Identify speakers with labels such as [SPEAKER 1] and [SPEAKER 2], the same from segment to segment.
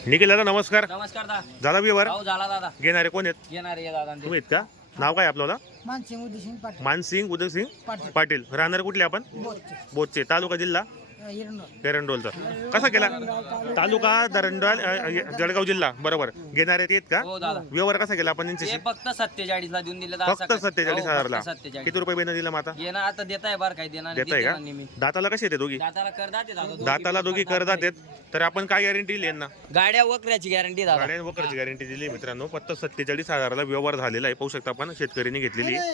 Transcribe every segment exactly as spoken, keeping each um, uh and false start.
[SPEAKER 1] निखिल दादा नमस्कार.
[SPEAKER 2] नमस्कार दादा.
[SPEAKER 1] दादा व्यवहार
[SPEAKER 2] हो झाला दादा.
[SPEAKER 1] घेणारे कोण आहेत?
[SPEAKER 2] येणार आहे दादा.
[SPEAKER 1] तुम्ही आहेत का? नाव काय आपल्याला?
[SPEAKER 3] मानसिंग उदयसिंग पाटील
[SPEAKER 1] मानसिंग उदयसिंग
[SPEAKER 3] पाटील
[SPEAKER 1] पाटील. राहणार कुठले आपण?
[SPEAKER 3] बोरचे
[SPEAKER 1] बोधचे. तालुका जिल्हा
[SPEAKER 3] एरंडोल
[SPEAKER 1] एरंडोलचा. कसा केला? तालुका दरंडोल अ, अ, जळगाव जिल्हा. बरोबर. घेणारे आहेत का?
[SPEAKER 2] हो दादा.
[SPEAKER 1] व्यवहार कसा केला आपण
[SPEAKER 2] हे
[SPEAKER 1] यांच्याशी?
[SPEAKER 2] फक्त सत्तेचाळीस ला देऊन दिलं दादा.
[SPEAKER 1] फक्त सत्तेचाळीस हजारला.
[SPEAKER 2] सत्तेचाळीस.
[SPEAKER 1] किती रुपये बेना दिला मग आता?
[SPEAKER 2] येणार आता देताय बार काही देणार
[SPEAKER 1] देताय का?
[SPEAKER 2] देणार नाही मी.
[SPEAKER 1] दाताला कसे येते दोघी?
[SPEAKER 2] दाताला करदात आहे दादा. दोघी
[SPEAKER 1] दाताला
[SPEAKER 2] पण
[SPEAKER 1] दोघी
[SPEAKER 2] करदात
[SPEAKER 1] करदात
[SPEAKER 2] आहे.
[SPEAKER 1] आहेत. तर आपण काय गॅरंटी दिली यांना?
[SPEAKER 2] गाड्या वकऱ्याची गॅरंटी दादा.
[SPEAKER 1] गाड्या वकरची गॅरंटी दिली मित्रांनो. फक्त सत्तेचाळीस हजाराला व्यवहार झालेला आहे. पाहू शकता आपण शेतकऱ्यांनी घेतलेली आहे.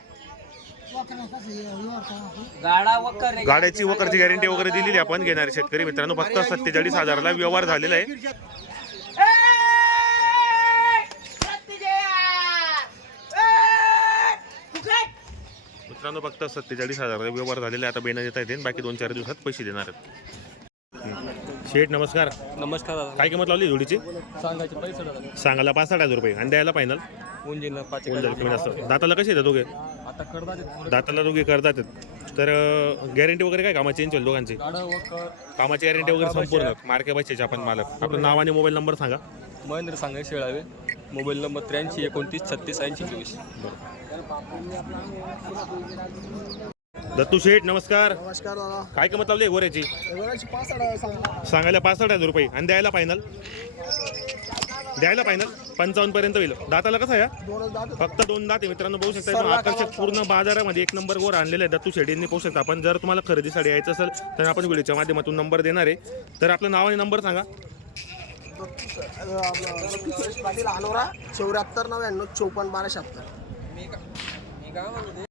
[SPEAKER 2] गाडा वकर रे.
[SPEAKER 1] गाड्याची वकरची गॅरंटी वगैरे दिलेली आपण घेणारे शेतकरी मित्रांनो. फक्त सत्तेचाळीस हजाराला व्यवहार झालेला आहे. मित्रांनो फक्त सत्तेचाळीस हजाराला व्यवहार झालेला आहे. आता बेना देता येते. बाकी दोन चार दिवसात पैसे देणार आहेत. शेठ नमस्कार.
[SPEAKER 4] नमस्कार दादा.
[SPEAKER 1] काय किंमत लावली जोडीची?
[SPEAKER 4] सांगायचे पैसे दादा.
[SPEAKER 1] सांगायला पासष्ट हजार रुपये आणि द्यायला फायनल
[SPEAKER 4] उंजीला पाच
[SPEAKER 1] होऊन जाईल कमी जास्त. दाताला कसे येतात दोघे?
[SPEAKER 4] आता करतात
[SPEAKER 1] दाताला दोघे करतात. तर गॅरंटी वगैरे काय कामाची यांची दोघांची?
[SPEAKER 4] गाडा वकर
[SPEAKER 1] कामाची गॅरंटी वगैरे संपूर्ण मार्के बसचे आपण मालक. आपलं नाव आणि मोबाईल नंबर सांगा.
[SPEAKER 4] महेंद्र सांगाय शेळावे. मोबाईल नंबर त्र्याऐंशी एकोणतीस छत्तीस ऐंशी चोवीस.
[SPEAKER 1] दत्तू शेठ नमस्कार.
[SPEAKER 3] नमस्कार दादा.
[SPEAKER 1] काय किंमत लावली गोऱ्याची?
[SPEAKER 3] एवढ्याची पासष्ट आहे सांगा.
[SPEAKER 1] सांगायला पासष्ट हजार रुपये आणि द्यायला फायनल द्यायला फायनल पंचावन्न पर्यंत होईल. दाताला कसं आहे?
[SPEAKER 3] दोनच दात
[SPEAKER 1] फक्त दोन दात आहे मित्रांनो. पाहू शकता एकदम आकर्षक पूर्ण बाजारामध्ये एक नंबर गोर आणलेला आहे दत्तू शेठ यांनी. पाहू शकता आपण. जर तुम्हाला खरेदीसाठी यायचं असेल तर आपण व्हिडिओच्या माध्यमातून नंबर देणार आहे. तर आपलं नाव आणि नंबर सांगा.
[SPEAKER 3] पाटील अनोरा चौऱ्याहत्तर नव्याण्णव चौपन्न बारा शहात्तर.